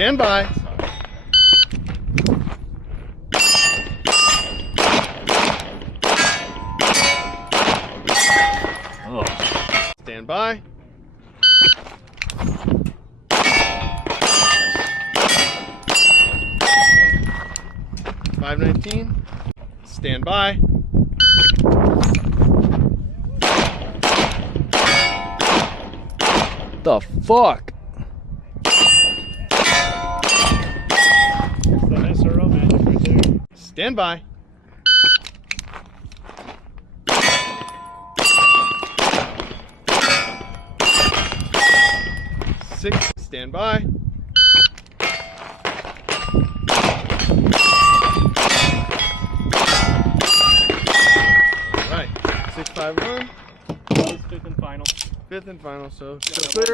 Stand by. Oh. Stand by. .519. Stand by. The fuck? It's that SRO magic right there. Stand by. Six. Stand by. All right. 651. That was fifth and final. Fifth and final. So clear.